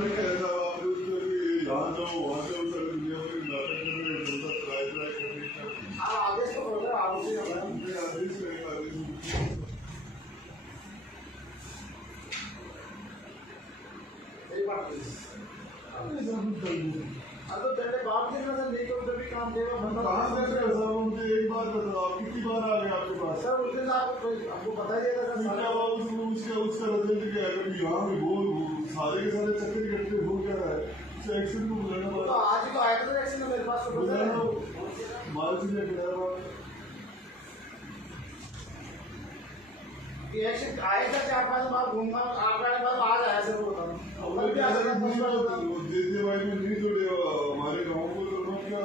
तो तेरे बाप की नजर नहीं तो उधर भी काम देगा बंदा कहाँ से सर मुझे एक बार बताओ कितनी बार आ गया आपके पास सर उस दिन आपको पता ही है उसका रिजल्ट क्या है कभी यहाँ में वो सारे के सारे चक्कर इकट्ठे हो क्या रहा है उसे एक्शन को बुलाना पड़ा तो आज ही तो आया था एक्शन मेरे पास तो माल से लेकर एक्शन आएगा 4-5 बार घूमना आप बाद आज आया सर वो दीदी भाई में नहीं जोड़े हमारे गाँव को तो क्या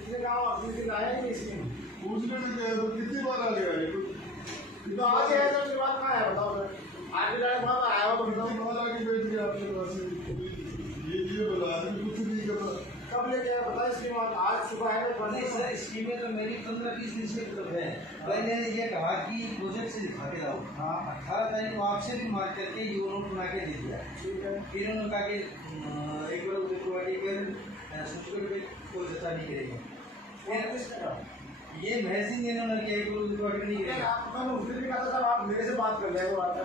इसने कहा आया नहीं इसमें पूछने में क्या तो कितनी बार आ गया ये तो आज आया तो उसके बाद कहाँ आया बताओ सर आज भी जाने बाद आया हुआ बंदा बाहर आके बैठ गया आपके पास ये बता रहे कुछ नहीं कर रहा कब लेके आया बता स्कीम आज सुबह आया नहीं सर स्कीम में तो मेरी 15-20 दिन से मतलब है मैंने ये कहा कि प्रोजेक्ट से दिखा के लाओ हाँ 18 तारीख को आपसे भी मार्क करके यू नोट बना के दे दिया ठीक है फिर उन्होंने कहा कि एक बार उसे प्रोवाइड कर सर्टिफिकेट पे कोई जता नहीं करेगा ये महसिन इन्होंने किया एक बार प्रोवाइड नहीं करेगा मैंने उस दिन भी कहा था आप मेरे से बात कर ले वो आप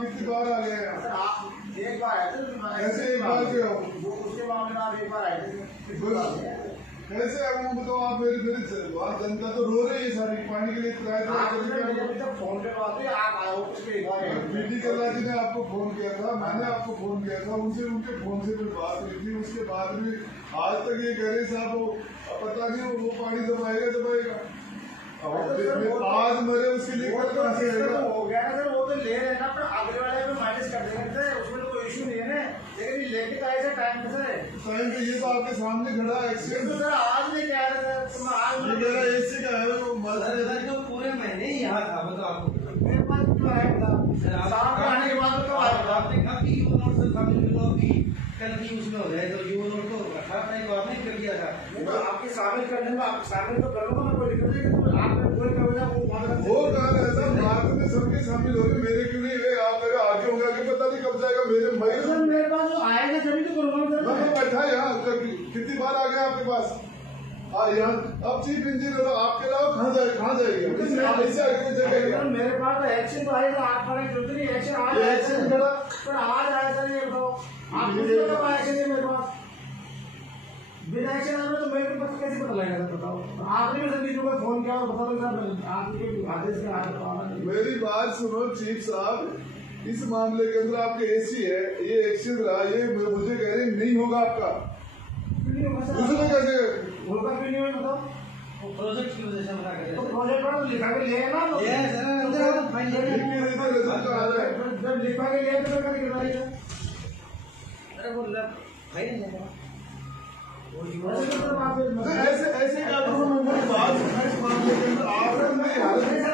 कितनी बार आ गए सर आप एक बार आए थे ऐसे एक बार क्यों उसके मामले में आप एक बार आए थे कैसे अब वो बताओ आप मेरी बात जनता तो रो रही है सारी पानी के लिए फोन पे बात है आप आए हो बीडी कल्ला जी ने आपको फोन किया था मैंने आपको फोन किया था उनसे उनके फोन से कोई बात हुई थी उसके बाद भी आज तक ये कह रहे साहब वो पता नहीं वो पानी दबाएगा आज मरे उसके लिए हो गया सर वो तो ले रहे ना पर अगले वाले में माइनस कर देंगे उसमें तो कोई इशू नहीं है ना लेकिन लेके आए थे टाइम पे टाइम पे ये तो आपके सामने खड़ा है एक्सीडेंट तो सर आज नहीं कह रहे थे तुम आज ये कह रहा है इससे क्या है वो तो पूरे महीने ही यहाँ था मतलब आपको मेरे पास तो आया था शाम को आने के बाद तो कब आया आपने कहा कि यू नोट से शामिल हुआ कि कल भी उसमें हो जाए तो यू नोट तो 18 तारीख को आपने कर दिया था तो आपके शामिल करने में आप शामिल तो करूँगा मैं कोई दिक्कत नहीं आपने कोई करोगे वो कहा ऐसा बात में सबके शामिल हो रहे मेरे क्यों नहीं हुए आप मेरे आगे होंगे आगे पता नहीं कब जाएगा मेरे पास जो आएगा तभी तो करूँगा मैं बैठा यहाँ कितनी बार आ गया आपके पास यहाँ अब चीफ इंजीनियर आपके अलावा कहाँ जाएगी मेरे पास तो एक्शन तो आएगा आप एक्शन पर आज आया सर ये बताओ आप एक्शन है मेरे पास बिना एक्शन आने तो मेरे पास कैसे पता लगेगा बताओ आपने भी सभी को फोन किया और बता दो सर आपके आदेश का मेरी बात सुनो चीफ साहब इस मामले के अंदर आपके एसी है ये एक्शन रहा ये मुझे कह रहे नहीं होगा आपका दूसरे कैसे होगा क्यों नहीं होगा बताओ प्रोजेक्ट की वजह से मना कर तो प्रोजेक्ट पर लिखा के ले ना तो ये सर अंदर फाइल लिखा के ले तो कर देना है अरे वो फाइल नहीं ऐसे ऐसे क्या करूं मैं बात इस मामले के अंदर आप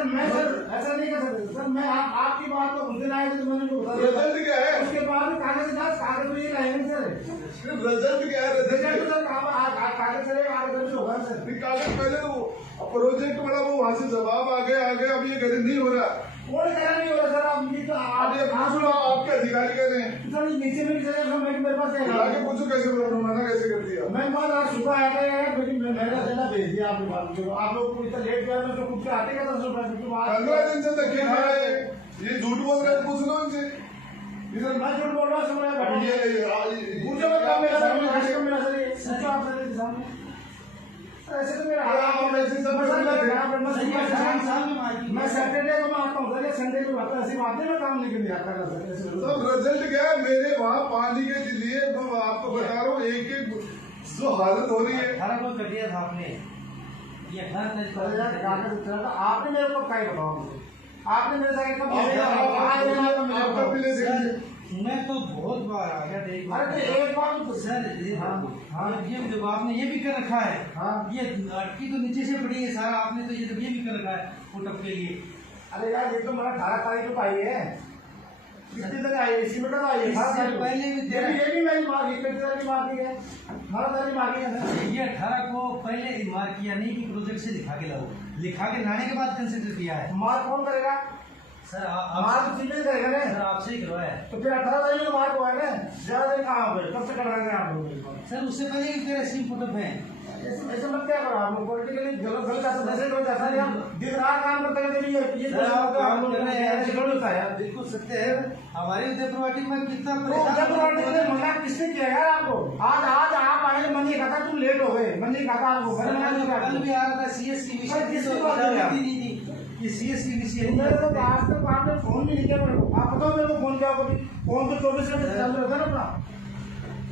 मैं सर ऐसा नहीं कर सकता सर मैं आपकी बात को उस दिन आए थे तो मैंने बता दिया रिजल्ट क्या है उसके बाद कागज पे ये लाएंगे सर रिजल्ट क्या है रिजल्ट सर कागज से होगा सर कागज पहले वो प्रोजेक्ट वाला वो वहाँ से जवाब आ गया अब ये गरीब नहीं हो रहा कोई कह नहीं हो रहा सर आप आपके अधिकारी कह रहे हैं सर नीचे में मेरे पास आगे पूछो कैसे मना कैसे कर दिया मैं आज सुबह आया था लेकिन मैंने देना भेज दिया आपके पास आप लोग को इतना लेट गया तो कुछ आते क्या 10 रुपए 15 दिन से धक्के खा रहे हैं ये झूठ बोल रहे हैं पूछ लो इनसे इधर मैं झूठ बोल रहा हूँ समझ पूछो मेरा सर पूछो आप सर सामने ऐसे तो मेरा मैं सैटरडे को आता हूँ सर संडे को आता ऐसी बात नहीं मैं काम नहीं करने आता सर रिजल्ट क्या है मेरे वहाँ पानी के लिए मैं आपको बता रहा हूँ एक जो हालत हो रही है को कर दिया था आपने ये आपने मेरे को क्या बताओ आपने मेरे साथ मैं तो बहुत बार आ गया एक बार तो सर ये जब आपने ये भी कर रखा है ये लड़की तो नीचे से पड़ी है सारा आपने तो ये भी कर रखा है फुटअप के लिए अरे यार ये तो मेरा 18 तारीख को आई है कितने तक आई है इसी में कब आई है पहले भी ये भी मैंने मार्क की है 18 तारीख मार्क है ये 18 को पहले मार्क किया नहीं कि प्रोजेक्ट से लिखा के लाओ लिखा के लाने के बाद कंसिडर किया है मार्क कौन करेगा सर मार्क सीमेंट करेगा ना सर आपसे ही करवाया है। तो फिर 18 तारीख को मार्क हुआ है ना, ज्यादा दिन कहाँ हो गए, कब से करवाएंगे आप लोग? सर उससे पहले कि तेरा सिम फोटो है ऐसे मत क्या करो आप लोग, पॉलिटिकली गलत गलत आता है, गलत आता है। हम दिन रात काम करते रहते हैं, ये सर आप काम कर रहे हैं ऐसे गलत होता है यार। बिल्कुल सत्य है। हमारे उदयपुर में कितना तो उदयपुर ने मना किसने किया यार आपको? आज आज आप आए, मन नहीं खाता, तुम लेट हो गए, मन नहीं खाता आपको, मैंने मना नहीं कल किया। भी आ रहा था सीएस की विषय किसकी बात कर रहे हैं? ये सीएस की विषय मेरे को आज तक आपने फोन भी नहीं किया मेरे को, आप बताओ मेरे को फोन किया कभी? फोन तो 24 घंटे चालू रहता है ना अपना।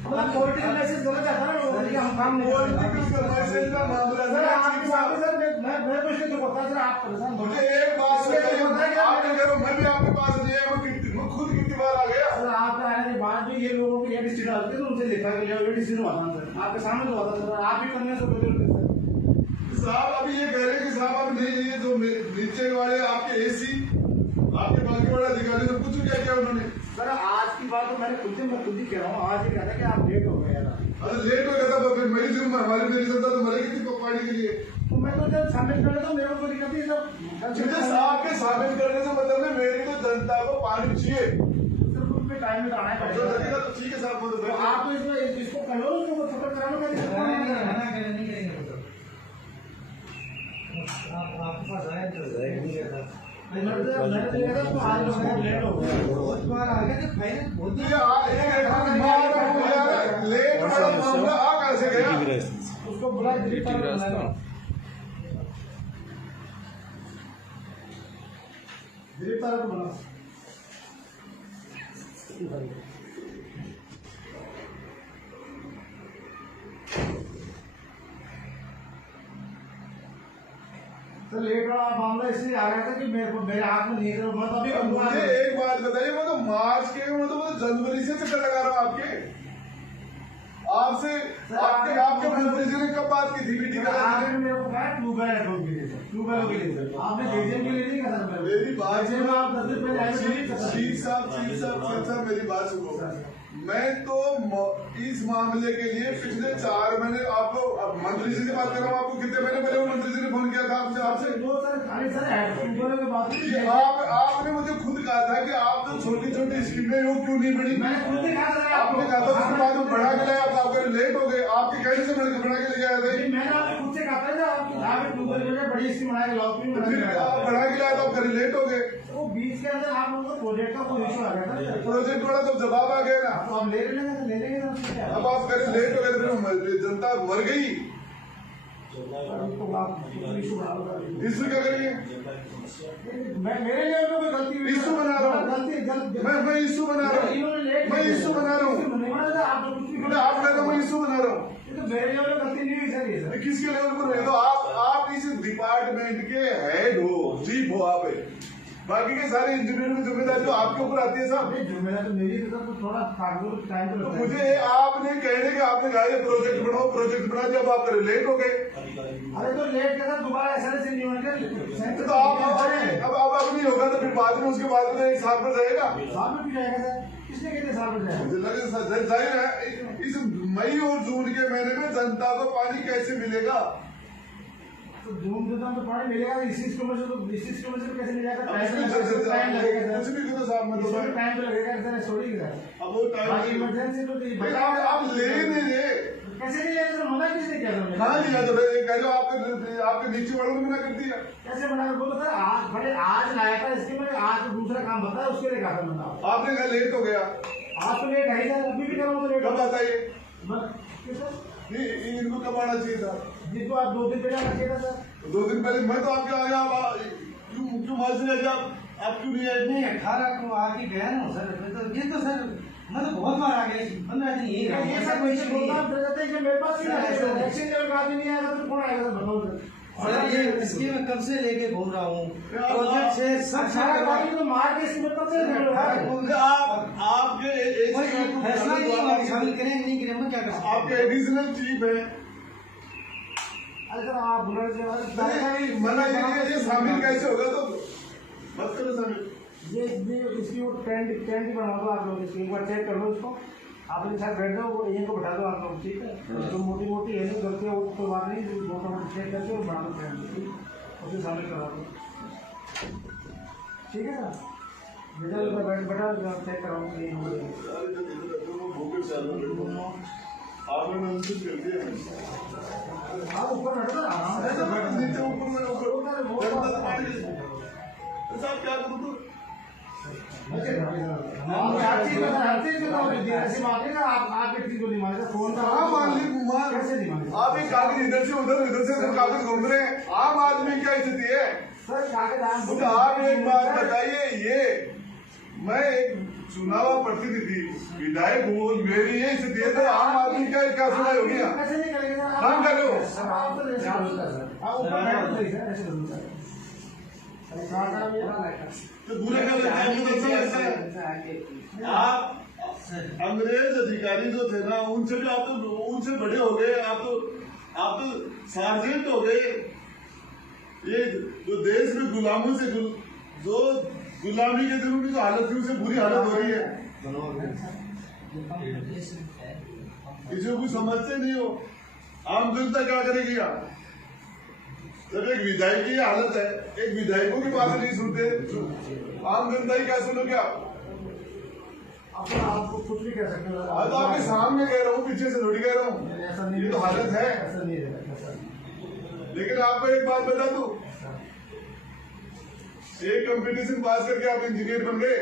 मतलब पॉलिटिकल मैसेज गलत आता है ना, हम काम नहीं पॉलिटिकल मैसेज का मामला सर आपकी बात है सर, मैं तो इसलिए तो बोलता सर, आप परेशान हो मुझे एक बात बताइए, आपने करो मैं भी आपके पास मैं खुद कितनी बार आ गया। सर आपका आने के बाद भी ये लोगों की एडिसी डालते थे, उनसे लिखा के लिए एडिसी हुआ सर, आपके सामने तो होता सर, आप भी करने से बदल साहब अभी ये कह रहे हैं कि साहब अब नहीं, ये जो नीचे वाले आपके एसी आपके बाकी वाले अधिकारी ने पूछो क्या क्या उन्होंने। सर आज की बात तो मैं खुद ही कह रहा हूँ, आज ये कहता कि आप लेट हो गए यार। अरे लेट हो गया था, फिर मेरी जिम्मे हमारी मेरी जनता तो मरेगी थी पार्टी के लिए। तो मैं तो जब शामिल कर लेता हूँ, मेरे को दिक्कत नहीं सब मुझे साहब के शामिल करने से मतलब है मेरी तो जनता को पानी चाहिए, सर उनके टाइम में तो आना जो पड़ेगा। लगेगा तो ठीक है साहब। तो आप तो इसमें इसको कहो, उसको सपोर्ट कराना नहीं करेंगे फोटो। आपके पास आया तो नहीं करता मैंने तो देखा था, तो आज लोग लेट हो गए। बहुत बार आ गया कि फाइनल बहुत लेट वाला मामला आ कैसे गया? उसको बुला दिलीप पर बुलाया, दिलीप पर बुला। तो लेट वाला मामला इसलिए आ गया था कि मेरे हाथ में नहीं था, मैं तो अभी मुझे एक बात बताइए, मैं तो मार्च के मैं तो जनवरी से चक्कर लगा रहा हूँ आपसे आपके मंत्री जी ने कब बात की थी मीटिंग आपने मेरे को कहा ट्यूबवेल के लिए सर, ट्यूबवेल के लिए सर, आपने जेजेएम के लिए नहीं कहा सर। मेरी बात जेजेएम आप 10 दिन पहले आए थे। चीफ साहब मेरी बात सुनो। मैं तो इस मामले के लिए पिछले 4 महीने आपको मंत्री जी से बात कर रहा हूँ। आपको कितने महीने पहले वो मंत्री जी ने फोन किया था आपसे वो सर खाली सर ट्यूबवेल की बात नहीं कि आपने मुझे खुद कहा था कि आप तो छोटी छोटी स्कीमें वो क्यों नहीं बनी। मैंने खुद ही कहा था, आपने कहा था उसके बाद में बढ़ा के लाया, आपके लेट हो गए, आपके कहने से बढ़ा के लेके आए थे। मैंने आपको खुद से कहा था ना, आपके ट्यूबवेल में बड़ी स्कीम बनाएगा, लॉकिंग फिर आप बढ़ा के लाया तो आप घर लेट हो गए। वो बीच के अंदर आप लोगों को प्रोजेक्ट का कोई इशू आ गया था, प्रोजेक्ट वाला तो जवाब आ गया ना। तो हम ले लेंगे ना उसमें क्या? अब आप करें लेट हो गए तो फिर जनता मर गई। तो आप इशू बना लो। इशू क्या करेंगे? मैं मेरे लिए कोई गलती हुई इशू बना रहा हूँ। गलती मैं इशू बना रहा हूँ। इन्होंने लेट मैं इशू बना रहा हूँ। आप तो कुछ भी आप कह रहे हो मैं इशू बना रहा हूँ। ये तो मेरे लिए गलती नहीं हुई सर, ये सर। किसके लेवल पर रहे? तो आप इस डिपार्टमेंट के हेड हो, चीफ हो आप। बाकी के सारे इंजीनियर की जिम्मेदारी तो आपके ऊपर आती है साहब। जिम्मेदारी तो मेरी थी, तो थोड़ा कागजों टाइम तो लगता है। मुझे आपने कहने के आपने कहा ये प्रोजेक्ट बना जब आप करे लेट हो गए। अरे तो लेट के साथ दोबारा ऐसा नहीं होना। तो आप अब नहीं होगा तो फिर बाद में उसके बाद में 1 साल पर जाएगा। साल में भी जाएगा सर, किसने कहते साल में जाएगा? मुझे लगे जाहिर है इस मई और जून के महीने में जनता को पानी कैसे मिलेगा? तो जून से तो पानी मिलेगा, इसी स्कीम से तो कैसे मिल जाएगा? टाइम लगेगा कुछ भी करो साहब, मैं तो टाइम तो लगेगा सर, छोड़िए सर। अब वो टाइम इमरजेंसी तो भाई आप ले नहीं रहे। कैसे नहीं जाएगा सर? मना किसने किया सर? कहाँ लिया तो कह लो आपके नीचे वालों ने मना कर दिया। कैसे मना? बोलो सर आज लाया था इसके में, आज दूसरा काम बताया उसके लिए कहा था मना। आपने कहा लेट हो गया। आप तो लेट है सर, अभी भी कह रहा हूँ लेट। कब बताइए सर इनको कब आना चाहिए था? जिसको आप 2 दिन पहले आना चाहिए था सर। 2 दिन पहले मैं तो आपके आ गया। क्यों मालूम आप क्यों नहीं आए? नहीं 18 को आके गया ना सर, तो ये तो सर मैं तो बहुत बार आ गया, 15 दिन यही रहा। ये सब कोई प्रोग्राम कर देते हैं कि मेरे पास नहीं आएगा, वैक्सीन लेवल का आदमी नहीं आएगा तो कौन आएगा सर? बताओ सर। सर ये इसकी मैं कब से लेके घूम रहा हूँ, प्रोजेक्ट से सब सारा गाड़ी तो मार के इसमें कब से आपके फैसला नहीं हुआ, शामिल करें नहीं करें, मैं क्या कर सकता हूँ? आपके एडिशनल चीफ है। अरे सर आप बुरा मना ये शामिल कैसे होगा? तो मत करो शामिल। ये इसकी वो ट्रेंड ही बना दो आप लोग, इसकी एक बार चेक कर लो इसको। आप लोग साथ बैठ जाओ, वो इनको बैठा दो आप लोग, ठीक है? जो मोटी है नहीं गलती है वो कोई बात नहीं, मोटा चेक करके बना दो ट्रेंड, उसे शामिल करा दो। ठीक है ना रिजल्ट का बैठा चेक कराऊंगी आपने उनसे कर दिया आप ऊपर बैठो ना आराम से नीचे ऊपर में ऊपर साहब क्या करूँ तो हर चीज में ऐसे मांगेगा आप किसी को नहीं मांगेगा फोन का हाँ मान ली कैसे नहीं मांगेगा आप एक कागज इधर से कागज घूम रहे हैं आम आदमी की क्या स्थिति है सर कागज मुझे आप एक बात बताइए ये मैं एक चुनाव प्रतिनिधि विधायक हूँ मेरी ये स्थिति है तो आम आदमी का क्या सुनाई होगी कैसे नहीं करेंगे काम कर रहे हो सर आप तो ऐसे बोलता है सर आप ऊपर बैठो सही सर ऐसे बोलता है तो बुरे का आप अंग्रेज अधिकारी जो थे ना उनसे भी आप तो उनसे बड़े हो गए आप तो सार्जेंट हो गए ये जो देश में गुलामों से जो गुलामी के दिनों की जो हालत थी उससे बुरी हालत हो रही है किसी को समझते नहीं हो आम जनता क्या करेगी आप जब एक विधायक की हालत है एक विधायकों की बात नहीं सुनते आम जनता ही क्या सुनोगे आप आपको कुछ भी कह सकते हो आज आपके सामने कह रहा हूँ पीछे से थोड़ी कह रहा हूँ ऐसा नहीं ये तो हालत है ऐसा नहीं रहेगा सर लेकिन आपको एक बात बता दूं एक कंपटीशन पास करके आप इंजीनियर बन गए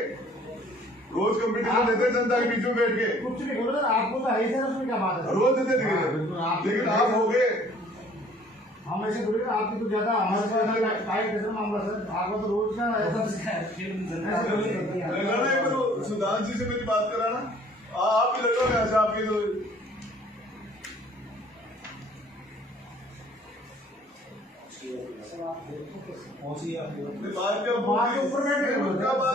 रोज कंपटीशन देते जनता के बीच में बैठ के कुछ नहीं बोलो सर आपको तो है ही सर उसमें क्या बात है रोज देते थे लेकिन आप हो गए हम ऐसे बोले आपकी तो ज्यादा हमारे पास टाइट कैसे मामला सर आपका तो रोज का ऐसा लड़ा एक बार सुधांशु जी से मेरी बात कराना आप ही लगा मैं आपकी तो बात क्या बात के ऊपर बैठ के क्या बात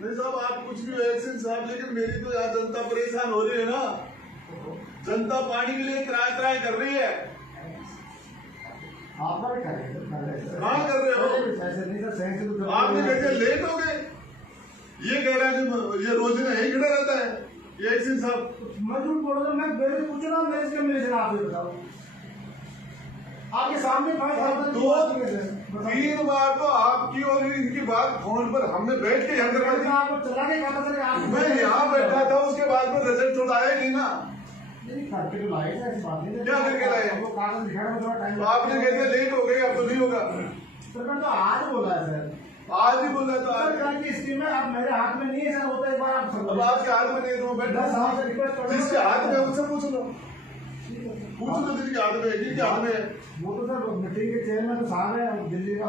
नहीं साहब आप कुछ भी एक्शन साहब लेकिन मेरी तो यहाँ जनता परेशान हो रही है ना जनता पानी के लिए त्राय त्राय कर रही है आपका भी कर रहे कहाँ कर रहे हो ऐसे नहीं सर सही से तो आपने कैसे लेट हो गए ये कह रहा है कि ये रोज यही खड़ा रहता है ये एक्शन साहब मैं झूठ बोल रहा हूँ मैं मेरे पूछ रहा हूँ मेरे से मिले आप ही बताओ आपके सामने दो तीन बार तो आपकी और इनकी बात फोन पर हमने बैठ के यहाँ करवा दी आपको चला के क्या पता आप मैं यहाँ बैठा था उसके बाद में रिजल्ट तो आया नहीं ना नहीं करके तो लाए थे ऐसी बात नहीं क्या करके लाए? वो कागज दिखाने में थोड़ा टाइम तो आपने कहते लेट हो गए अब तो नहीं होगा सरकार तो आज बोला है सर आज ही बोला तो आज सरकार की स्कीम है अब मेरे हाथ में नहीं है सर होता एक बार आप अब आपके हाथ में नहीं तो मैं बैठा 10 साल से रिक्वेस्ट कर जिसके हाथ में है उससे पूछ लो जिसके हाथ में है जिसके हाथ में है वो तो सर मीटिंग के चेयरमैन तो साहब है दिल्ली का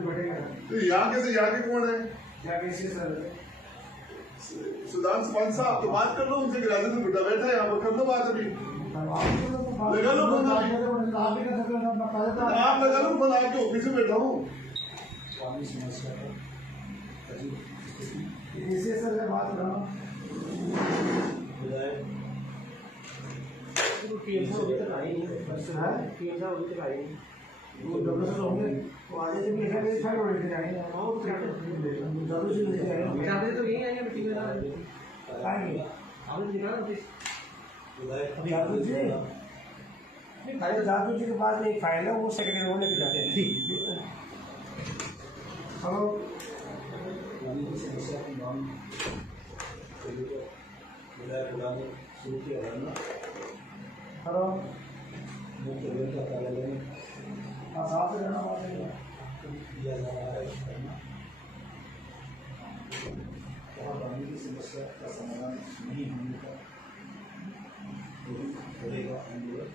बैठेगा तो यहाँ के से यहाँ के कौन है क्या कैसे सर सुधांशु पांच साहब तो बात कर लो उनसे गिराजे से बुढ़ा बैठा है यहाँ पर कर लो बात अभी लगा लो फोन आप लगा लो फोन आपके ऑफिस में बैठा हूँ इसे सर मैं बात कर रहा हूँ वो डॉक्टर से होंगे वो आगे से भी लिखा के फाइल और लेके जाएंगे वो डॉक्टर से लेके जाएंगे तो यही आएंगे मीटिंग में आएंगे हमने दिखा ना जादू जी नहीं खाली जादू जी के बाद एक फाइल है वो सेक्रेटरी वो लेके जाते हैं ठीक हेलो हेलो हाँ साथ में रहना बात है पानी की समस्या का समाधान नहीं होने का करेगा आंदोलन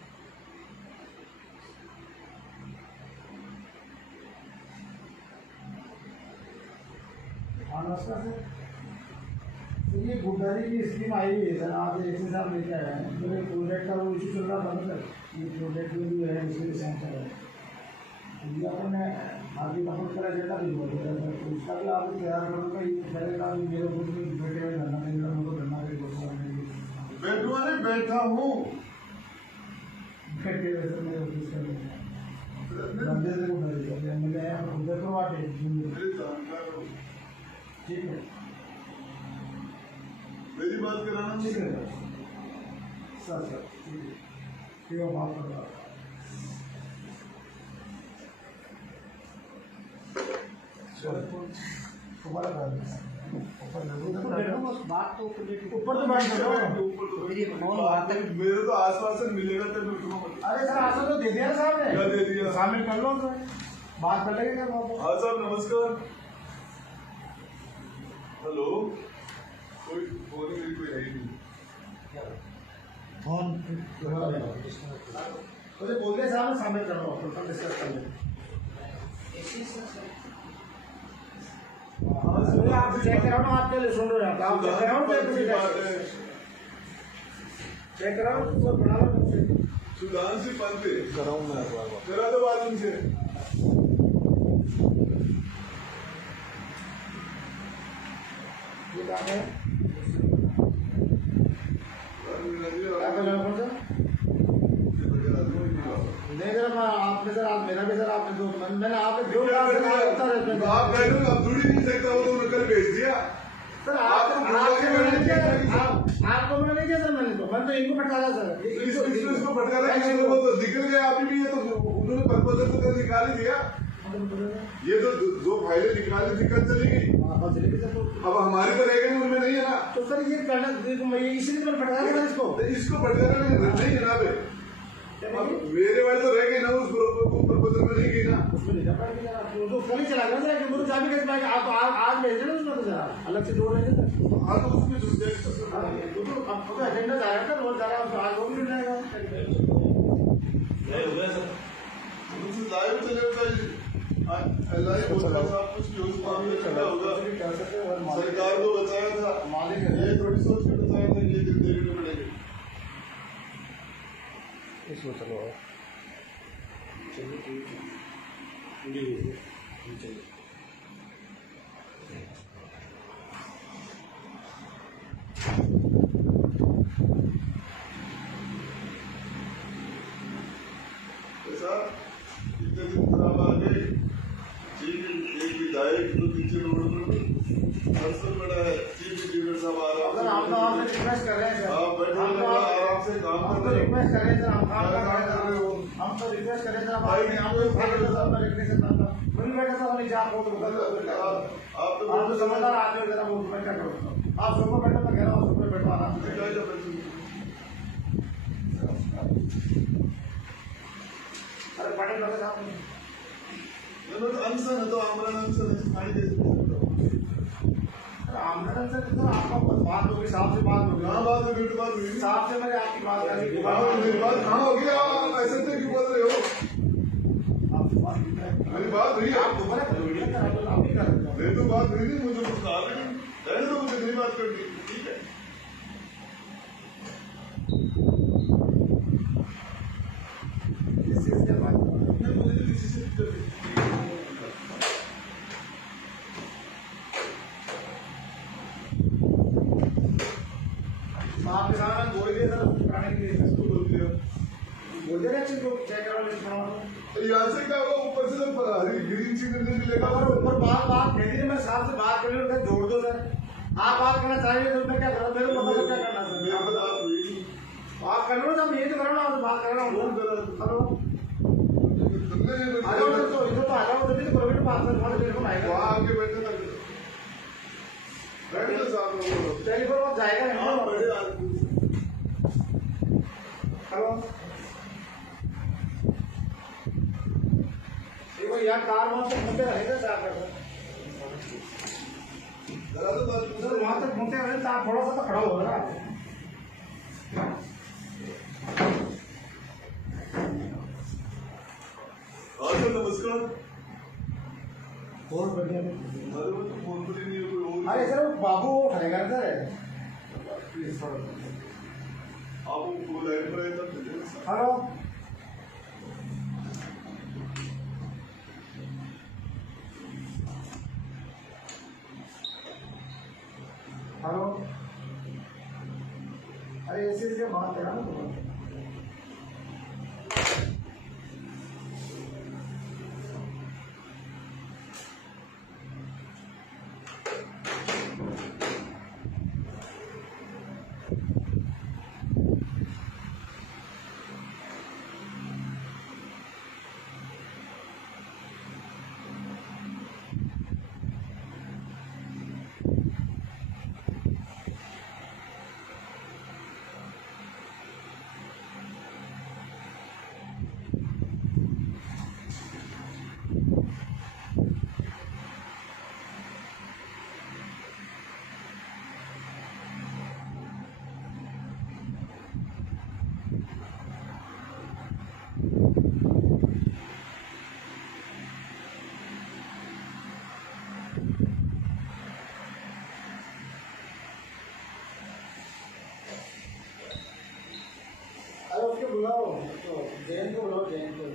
नमस्कार सर तो ये गुब्बारी की स्कीम आई हुई है सर आप जैसे साहब लेके आए हैं तो ये प्रोजेक्ट का वो इशू चल रहा था ना सर ये प्रोजेक्ट में भी है इसलिए सैंक्शन है ये अपन ने आगे अपन का एजेंडा भी बोल रहा था तो उसका भी आप तैयार करूँगा ये चलेगा मेरे खुद में बैठे हुए धरना नहीं रहा उनको धरना के बैठूँ नहीं बैठा हूँ बैठे हुए सर मेरे ऑफिस का बंदे से गुब्बारी कर मिले हैं उधर करवाते ठीक है मेरी बात कराना ठीक है सर सर ठीक है माफ कर दो तुम्हारा बात तो ऊपर तो बैठ करो मेरे तो आश्वासन मिलेगा तब अरे सर आसन तो दे दिया साहब ने क्या दे दिया? शामिल कर लो सर बात कर लेंगे क्या हाँ साहब नमस्कार। हेलो कोई फोन मेरी कोई है ही नहीं। फोन मुझे बोल दिया साहब शामिल कर लो डिस्कस कर लेंगे आप चेक कराओ ना आपके लिए सुन रहे हैं आप चेक कराओ तो बना लो सुधांशु पंत कराऊं मैं करा दो बात उनसे। ये बात है क्या कर रहे हो नहीं सर आपने सर आप मेरा भी सर आपने दो मैंने आपने जो कहा सर आप कह रहे हो अब जुड़ ही नहीं सकता वो तो नकल भेज दिया। सर आपको मैंने नहीं किया आपको मैंने नहीं किया सर मैंने तो इनको फटकारा सर इसको फटकारा वो तो निकल गया अभी भी ये तो उन्होंने प्रपोजल तो निकाल ही दिया। ये तो जो फाइलें निकाली दिक्कत चली गई अब हमारे पर रहेगा उनमें नहीं है ना। तो सर ये करना इसीलिए मैंने फटकारा था इसको फटकारा नहीं है ना बे मेरे वाले तो रह गए ना उस प्रपोजल में नहीं गई ना उसमें नहीं जा तो फोन ही चला गया सर कि मुझे चाबी कैसे पाएगा आप आज भेज देना उसमें तो जरा अलग से जोड़ लेंगे सर हाँ तो उसमें जुड़ तो अब तो एजेंडा जाएगा सर रोज जा रहा है आज वो भी जुड़ जाएगा लाइव चलेगा लाइव होता था कुछ न्यूज मामले चला होगा सरकार को बचाया था मालिक ये थोड़ी सोच के बताया था ये दिन देने पड़ेगा। इसको चलो चलिए चलिए इतने दिन खराब आ गए एक विधायक जो पीछे रोड पर अवसर पड़ा है चीफ इंजीनियर साहब आ रहा अगर आप लोग आपसे रिक्वेस्ट कर रहे हैं सर आप बैठे आराम से काम हम कर तो रहे रिक्वेस्ट कर रहे हैं सर हम तो रिक्वेस्ट कर रहे हैं सर आप बैठे था नीचे आप आप तो समझदार आदमी जरा वो मैं क्या करूँ आप सोफा बैठो मैं कह रहा हूँ सोफे बैठो आराम से अरे पढ़े लगे साहब अनशन है तो आमरण अनशन है खाली कैसे आमरण से तो आपका बात होगी साहब से बात होगी कहाँ बात हुई बात हुई साहब से मैंने आपकी बात करी मेरी बात कहाँ होगी आप ऐसे से क्यों बोल रहे हो मेरी बात हुई आप दोबारा करोगे आप ही कर रहे मेरी तो बात हुई नहीं मुझे कुछ कहा भी नहीं रहने तो मुझे नहीं बात करनी ठीक है। इस चीज के बाद मुझे किसी से दिक्कत नहीं। आपके साथ बोल दिया सर कराने के लिए इसको बोल दिया बोल दिया ना चीज को चेक करो लिखना तो यहाँ से क्या होगा ऊपर से तो ग्रीन सिग्नल मिलेगा अगर ऊपर बात कह दी मैं साहब से बात कर ली जोड़ दो सर आप बात करना चाहिए तो मैं क्या करूँ मेरे को पता क्या करना सर मेरे को बात हुई नहीं। बात कर लो ना मैं यही तो कर रहा हूँ बात कर रहा हूँ हेलो आ जाओ तो इधर तो आ जाओ जल्दी तो करोगे तो बात कर तुम्हारे टेलीफोन आएगा वहाँ आके बैठे ना बैठे तो साथ में टेलीफोन वहाँ जाएगा हाँ बड़े आदमी हेलो देखो यार कार वहाँ तक घूमते रहेगा क्या कर जरा तो बात सर वहाँ तक घूमते रहे तो आप थोड़ा सा तो खड़ा होगा ना हाँ सर नमस्कार फोन बढ़िया अरे वो तो फोन पर ही नहीं है कोई और अरे सर बाबू वो खड़ेगा सर आप वो लाइन पर आए तब मिले हेलो हेलो अरे ऐसे बात करा ना तो बुलाओ, तो जैन को बुलाओ, जैन को।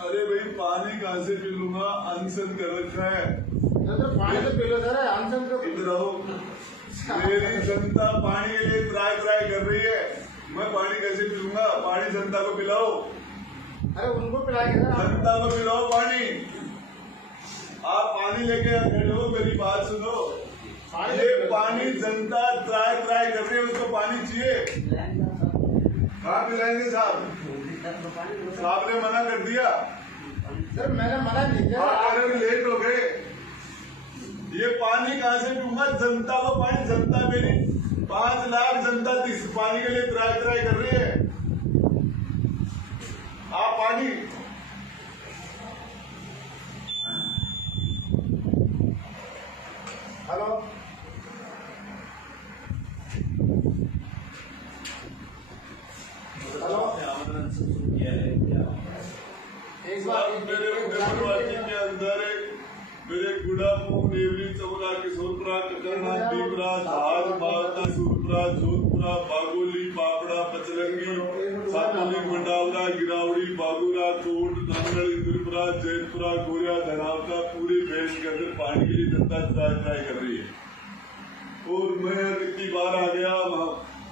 अरे भाई पानी कहाँ से पी लूंगा, अनशन कर रखा है। तो पानी तो पी लो सर, अनशन को इधर आओ, मेरी जनता पानी के लिए त्राई त्राई कर रही है, मैं पानी कैसे पी लूंगा? पानी जनता को पिलाओ, अरे उनको पिलाएंगे सर। जनता को पिलाओ पानी। आप पानी लेके खड़े हो, मेरी बात सुनो। ये पानी जनता त्राई त्राई कर रही है, उसको पानी चाहिए। कहाँ पिलाएंगे साहब? साहब ने मना कर दिया सर, मैंने मना नहीं किया। अरे लेट हो गए। ये पानी कहाँ से पीऊंगा? जनता को पानी, जनता मेरी 5 लाख जनता इस पानी के लिए त्राई त्राई कर रही है। आप पानी हेलो, हेलो, एक बार मेरे उम्रवासी के अंदर मेरे गुड़ापुर, नेवरी, चौरा, किशोरपुरा, ककरना, पीपरा, धार, मालदा, सूरपुरा, जोधपुरा, बागोली, पापड़ा, पचरंगी, सातोली, मंडावरा, गिरावड़ी, बागुरा, कोट, धनगढ़, इंद्रपुरा, जैतपुरा, गोरिया, धनावता, पूरे देश के अंदर पानी के लिए जनता त्राई कर रही है। और मैं इतनी बार आ गया,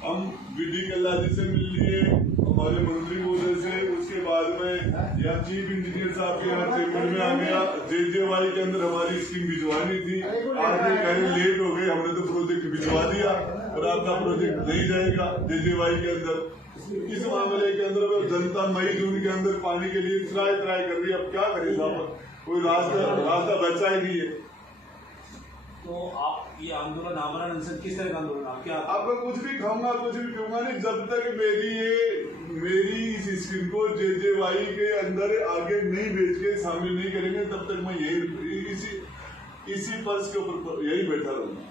हम बीडी कल्ला जी से मिल लिए, हमारे मंत्री महोदय से, उसके बाद में यहाँ चीफ इंजीनियर साहब के यहाँ चेम्बर में आ गया। JJY के अंदर हमारी स्कीम भिजवानी थी, आज ये कहीं लेट हो गए, हमने तो प्रोजेक्ट भिजवा दिया और आपका प्रोजेक्ट नहीं जाएगा JJY के अंदर। इस मामले के अंदर वो जनता मई जून के अंदर पानी के लिए त्राई त्राई कर रही है। अब क्या करें साहब, कोई रास्ता बचा ही नहीं है। तो आप ये आंदोलन, आमरण अनशन किस तरह का आंदोलन? आप क्या अब मैं कुछ भी खाऊंगा, कुछ भी पीऊंगा नहीं, जब तक मेरी इस स्कीम को JJY के अंदर आगे नहीं बेच के शामिल नहीं करेंगे, तब तक मैं यही इसी पर्स के ऊपर यही बैठा रहूंगा।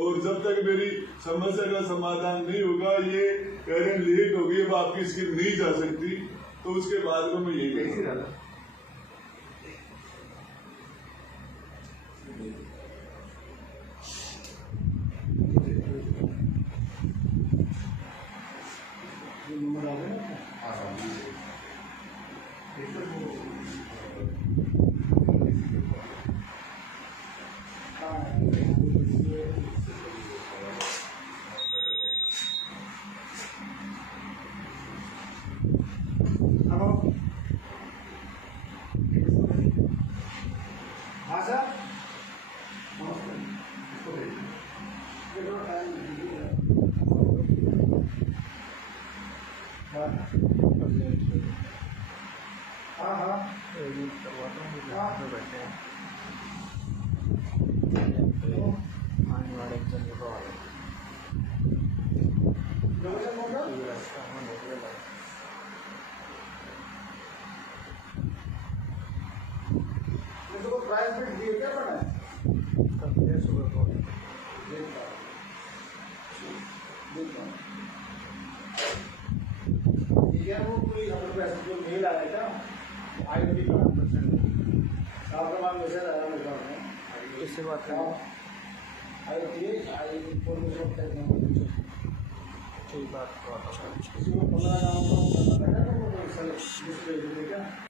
और जब तक मेरी समस्या का समाधान नहीं होगा, ये कह रहे लेट हो गई, अब आपकी स्कीम नहीं जा सकती, तो उसके बाद में मैं यही बैठा। नंबर आ गया। हाँ सर, हाँ हाँ प्राइस भी दिए क्या बना है? वो कोई हमारे पास जो मेल आया था IoT का साप्रमान मैसेज आया मेरे पास, इससे बात करें IoT इंफॉर्मेशन टेक्नोलॉजी ठीक बात किसी को 15 नाम का